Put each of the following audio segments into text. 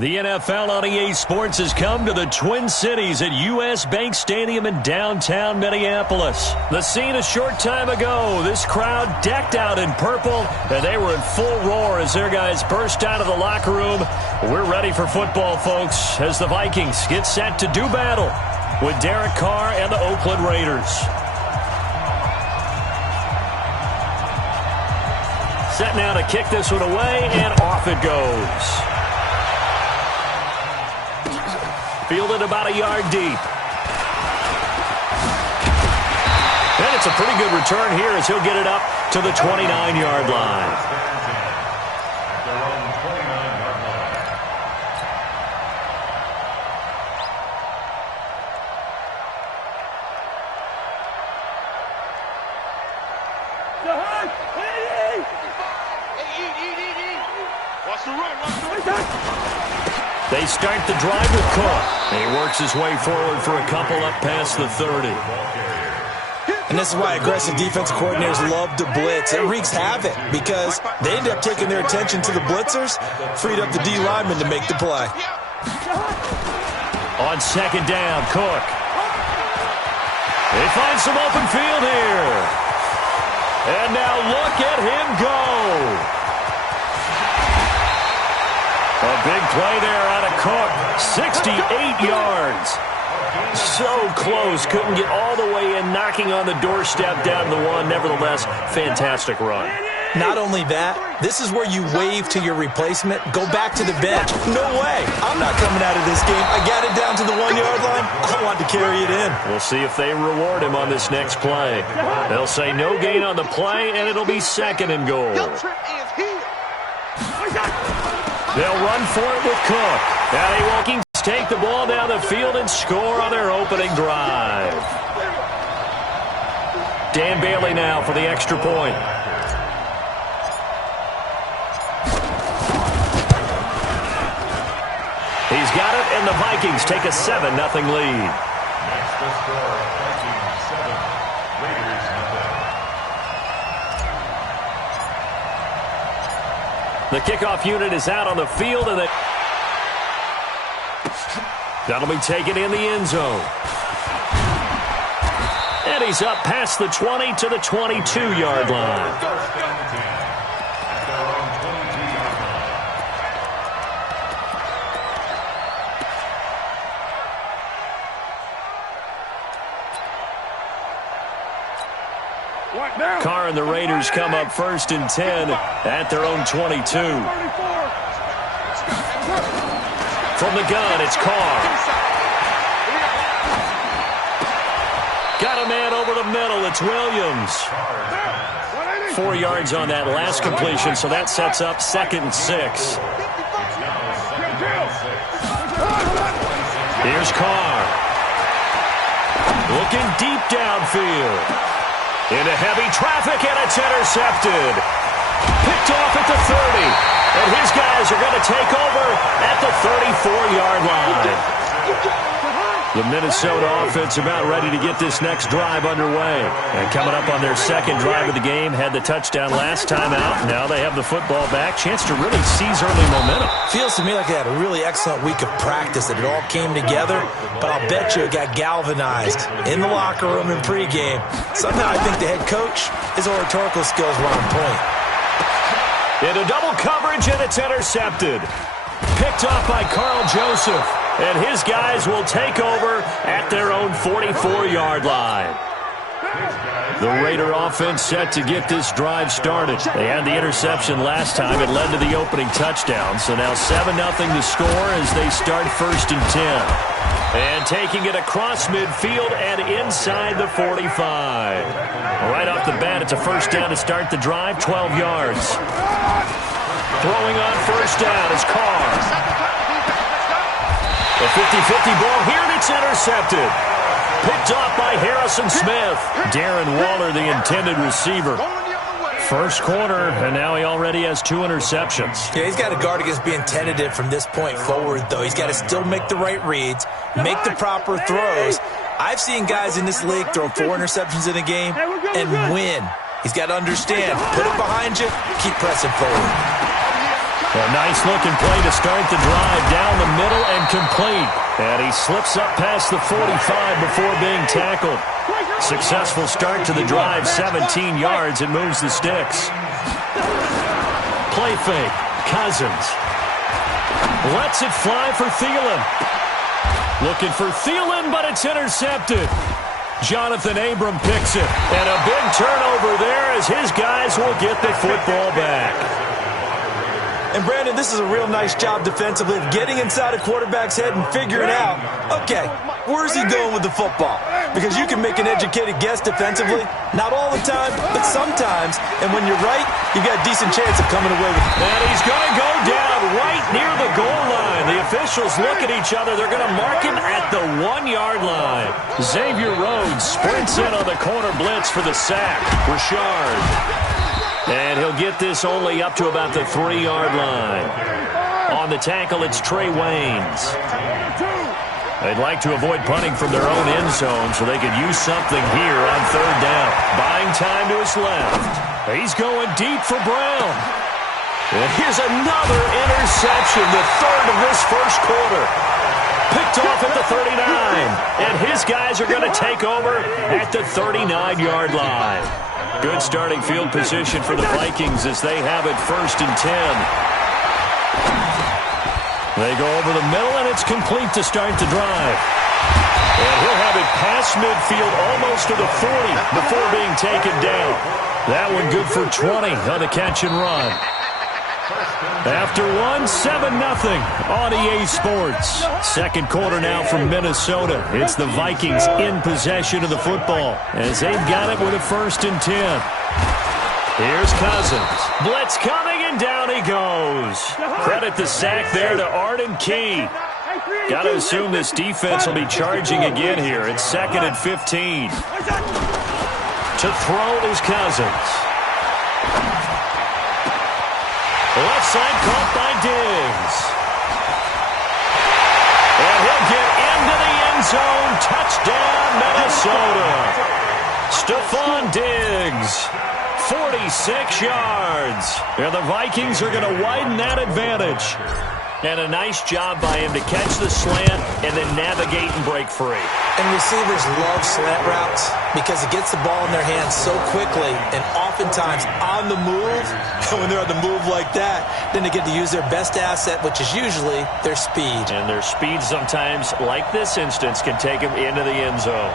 The NFL on EA Sports has come to the Twin Cities at U.S. Bank Stadium in downtown Minneapolis. The scene a short time ago, this crowd decked out in purple, and they were in full roar as their guys burst out of the locker room. We're ready for football, folks, as the Vikings get set to do battle with Derek Carr and the Oakland Raiders. Set now to kick this one away, and off it goes. Fielded about a yard deep. And it's a pretty good return here as he'll get it up to the 29-yard line. They start the drive with Cook. He works his way forward for a couple up past the 30. And this is why aggressive defensive coordinators love to blitz. It wreaks havoc because they end up taking their attention to the blitzers, freed up the D lineman to make the play. On second down, Cook. They find some open field here. And now look at him go. A big play there out of Cook. 68 yards. So close. Couldn't get all the way in, knocking on the doorstep down the one. Nevertheless, fantastic run. Not only that, this is where you wave to your replacement. Go back to the bench. No way. I'm not coming out of this game. I got it down to the 1-yard line. I want to carry it in. We'll see if they reward him on this next play. They'll say no gain on the play, and it'll be second and goal. They'll run for it with Cook. Now they will take the ball down the field and score on their opening drive. Dan Bailey now for the extra point. He's got it, and the Vikings take a 7-0 lead. The kickoff unit is out on the field, and that'll be taken in the end zone. And he's up past the 20 to the 22-yard line. Carr and the Raiders come up first and 10 at their own 22. From the gun, it's Carr. Got a man over the middle. It's Williams. 4 yards on that last completion, so that sets up 2nd and 6. Here's Carr. Looking deep downfield. Into heavy traffic, and it's intercepted. Picked off at the 30. And his guys are going to take over at the 34-yard line. The Minnesota offense about ready to get this next drive underway. And coming up on their second drive of the game, had the touchdown last time out. Now they have the football back. Chance to really seize early momentum. Feels to me like they had a really excellent week of practice, that it all came together. But I'll bet you it got galvanized in the locker room and pregame. Somehow I think the head coach, his oratorical skills were on point. Into double coverage, and it's intercepted. Picked off by Carl Joseph. And his guys will take over at their own 44-yard line. The Raider offense set to get this drive started. They had the interception last time. It led to the opening touchdown. So now 7-0 to score as they start first and 10. And taking it across midfield and inside the 45. Right off the bat, it's a first down to start the drive, 12 yards. Throwing on first down is Carr. The 50-50 ball here, and it's intercepted. Picked off by Harrison Smith. Darren Waller, the intended receiver. First quarter, and now he already has 2 interceptions. Yeah, he's got to guard against being tentative from this point forward, though. He's got to still make the right reads, make the proper throws. I've seen guys in this league throw 4 interceptions in a game and win. He's got to understand, put it behind you, keep pressing forward. A nice-looking play to start the drive down the middle and complete. And he slips up past the 45 before being tackled. Successful start to the drive, 17 yards, and moves the sticks. Play fake, Cousins. Lets it fly for Thielen. Looking for Thielen, but it's intercepted. Jonathan Abram picks it. And a big turnover there as his guys will get the football back. And, Brandon, this is a real nice job defensively of getting inside a quarterback's head and figuring out, okay, where's he going with the football? Because you can make an educated guess defensively. Not all the time, but sometimes. And when you're right, you got a decent chance of coming away with it. And he's going to go down right near the goal line. The officials look at each other. They're going to mark him at the 1-yard line. Xavier Rhodes sprints in on the corner blitz for the sack. Richard. And he'll get this only up to about the 3-yard line. On the tackle, it's Trey Waynes. They'd like to avoid punting from their own end zone so they could use something here on third down. Buying time to his left. He's going deep for Brown. And here's another interception, the third of this first quarter. Picked off at the 39. And his guys are going to take over at the 39-yard line. Good starting field position for the Vikings as they have it 1st and 10. They go over the middle, and it's complete to start the drive. And he'll have it past midfield almost to the 40 before being taken down. That one good for 20 on the catch and run. After one, 7-0 on EA Sports. Second quarter now from Minnesota. It's the Vikings in possession of the football as they've got it with a 1st and 10. Here's Cousins. Blitz coming, and down he goes. Credit the sack there to Arden Key. Got to assume this defense will be charging again here. It's 2nd and 15. To throw is Cousins. Left side caught by Diggs. And he'll get into the end zone. Touchdown, Minnesota. Stephon Diggs, 46 yards. And the Vikings are going to widen that advantage. And a nice job by him to catch the slant and then navigate and break free. And receivers love slant routes because it gets the ball in their hands so quickly and oftentimes on the move. And when they're on the move like that, then they get to use their best asset, which is usually their speed. And their speed sometimes, like this instance, can take them into the end zone.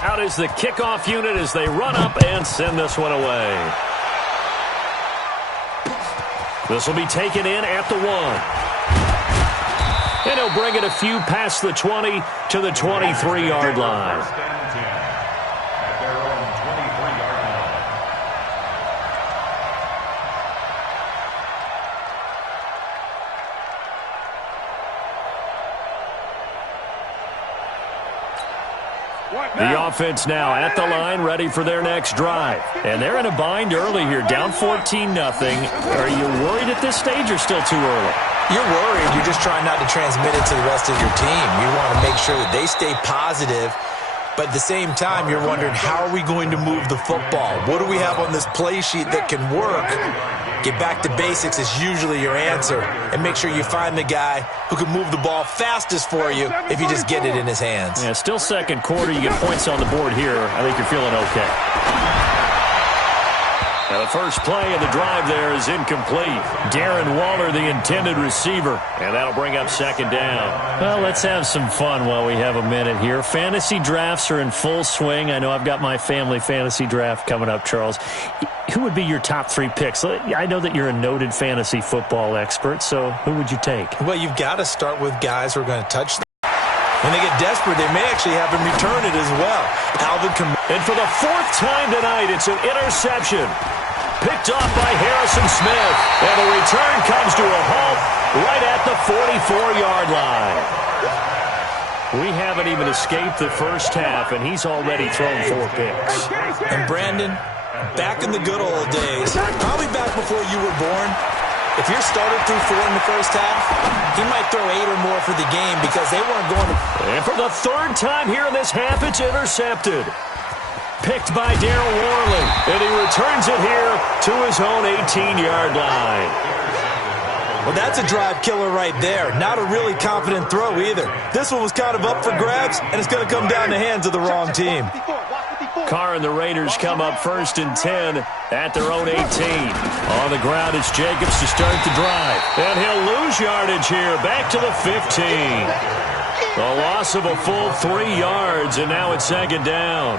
Out is the kickoff unit as they run up and send this one away. This will be taken in at the 1. And he'll bring it a few past the 20 to the 23-yard line. The offense now at the line, ready for their next drive. And they're in a bind early here, down 14-0. Are you worried at this stage or still too early? You're worried. You're just trying not to transmit it to the rest of your team. You want to make sure that they stay positive. But at the same time, you're wondering, how are we going to move the football? What do we have on this play sheet that can work? Get back to basics is usually your answer. And make sure you find the guy who can move the ball fastest for you if you just get it in his hands. Yeah, still second quarter. You get points on the board here. I think you're feeling okay. Now the first play of the drive there is incomplete. Darren Waller, the intended receiver. And that'll bring up second down. Well, let's have some fun while we have a minute here. Fantasy drafts are in full swing. I know I've got my family fantasy draft coming up, Charles. Who would be your top 3 picks? I know that you're a noted fantasy football expert, so who would you take? Well, you've got to start with guys who are going to touch them. When they get desperate, they may actually have him return it as well. And for the 4th time tonight, it's an interception. Picked off by Harrison Smith. And the return comes to a halt right at the 44-yard line. We haven't even escaped the first half, and he's already thrown 4 picks. And Brandon, Back in the good old days, probably back before you were born, if your starter threw 4 in the first half, he might throw 8 or more for the game because they weren't going to... And for the third time here in this half, it's intercepted. Picked by Darryl Worley, and he returns it here to his own 18-yard line. Well, that's a drive killer right there. Not a really confident throw either. This one was kind of up for grabs, and it's going to come down the hands of the wrong team. Carr and the Raiders come up 1st and 10 at their own 18. On the ground, it's Jacobs to start the drive. And he'll lose yardage here, back to the 15. A loss of a full 3 yards, and now it's 2nd down.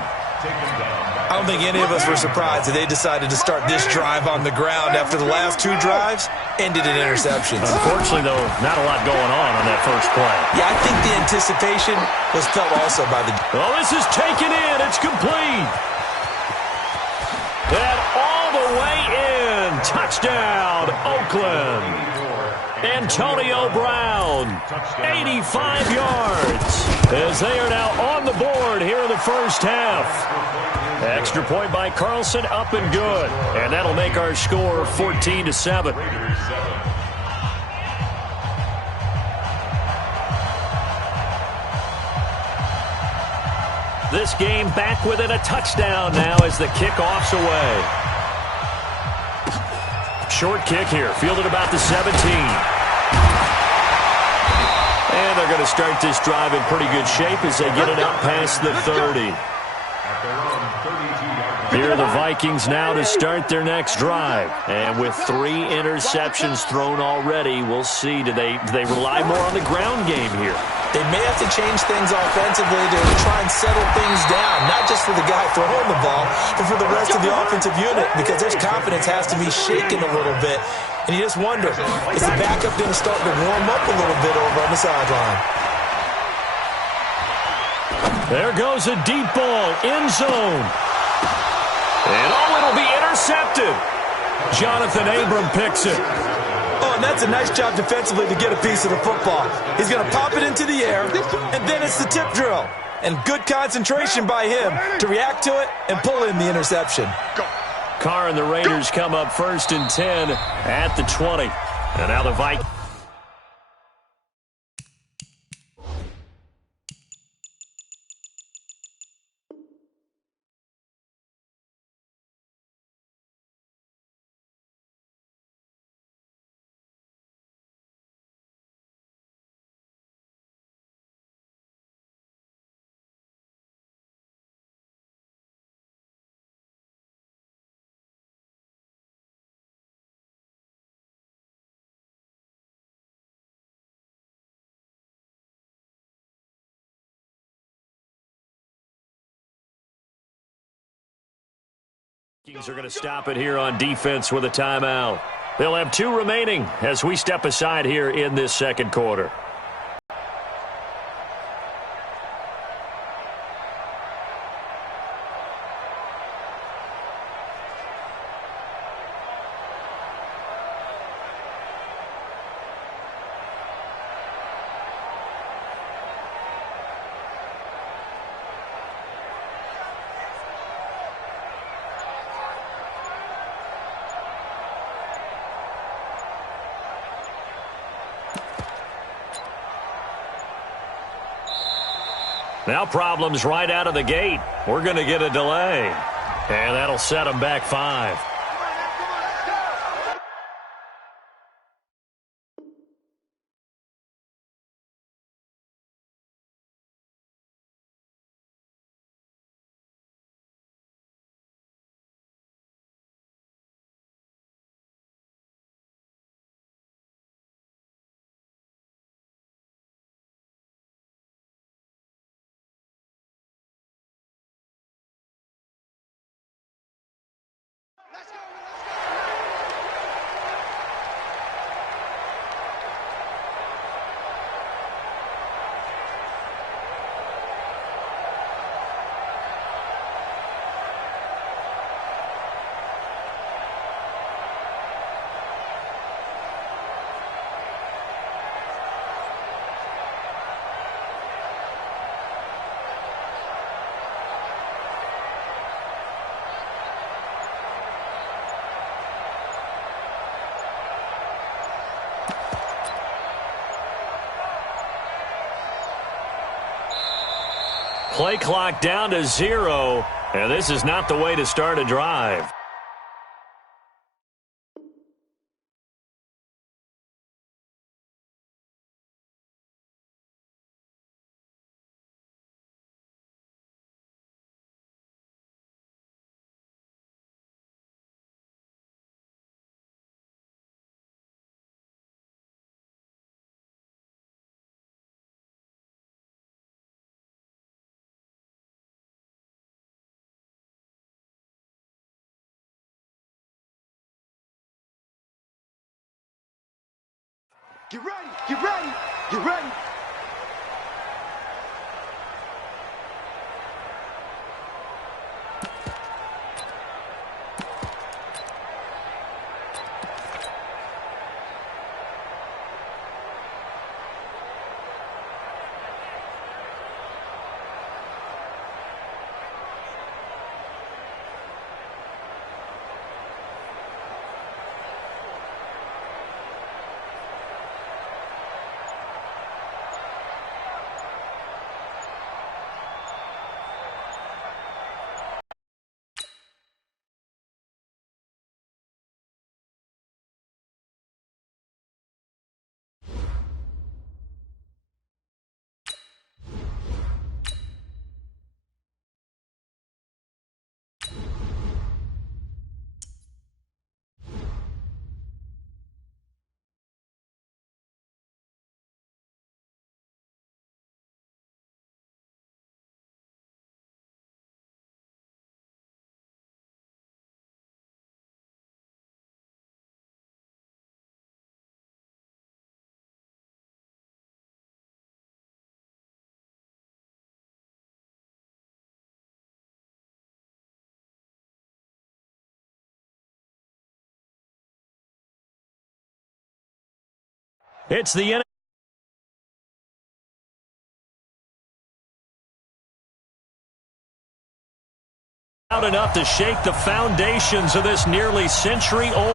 I don't think any of us were surprised that they decided to start this drive on the ground after the last 2 drives ended in interceptions. Unfortunately, though, not a lot going on that first play. Yeah, I think the anticipation was felt also by the... Well, this is taken in. It's complete. And all the way in. Touchdown, Oakland. Antonio Brown, 85 yards, as they are now on the board here in the first half. Extra point by Carlson, up and good. And that'll make our score 14-7. This game back within a touchdown now as the kickoff's away. Short kick here, fielded about the 17. And they're going to start this drive in pretty good shape as they get it up past the 30. Here are the Vikings now to start their next drive. And with 3 interceptions thrown already, we'll see. Do they rely more on the ground game here? They may have to change things offensively to try and settle things down, not just for the guy throwing the ball, but for the rest of the offensive unit, because their confidence has to be shaken a little bit. And you just wonder, is the backup going to start to warm up a little bit over on the sideline? There goes a deep ball, end zone. And it'll be intercepted. Jonathan Abram picks it. Oh, and that's a nice job defensively to get a piece of the football. He's going to pop it into the air, and then it's the tip drill. And good concentration by him to react to it and pull in the interception. Carr and the Raiders come up 1st and 10 at the 20. And now the Vikings. Vikings are going to stop it here on defense with a timeout. They'll have 2 remaining as we step aside here in this second quarter. Now problems right out of the gate. We're going to get a delay. And that'll set them back 5. Play clock down to 0, and this is not the way to start a drive. Get ready, get ready, get ready. It's the out enough to shake the foundations of this nearly century-old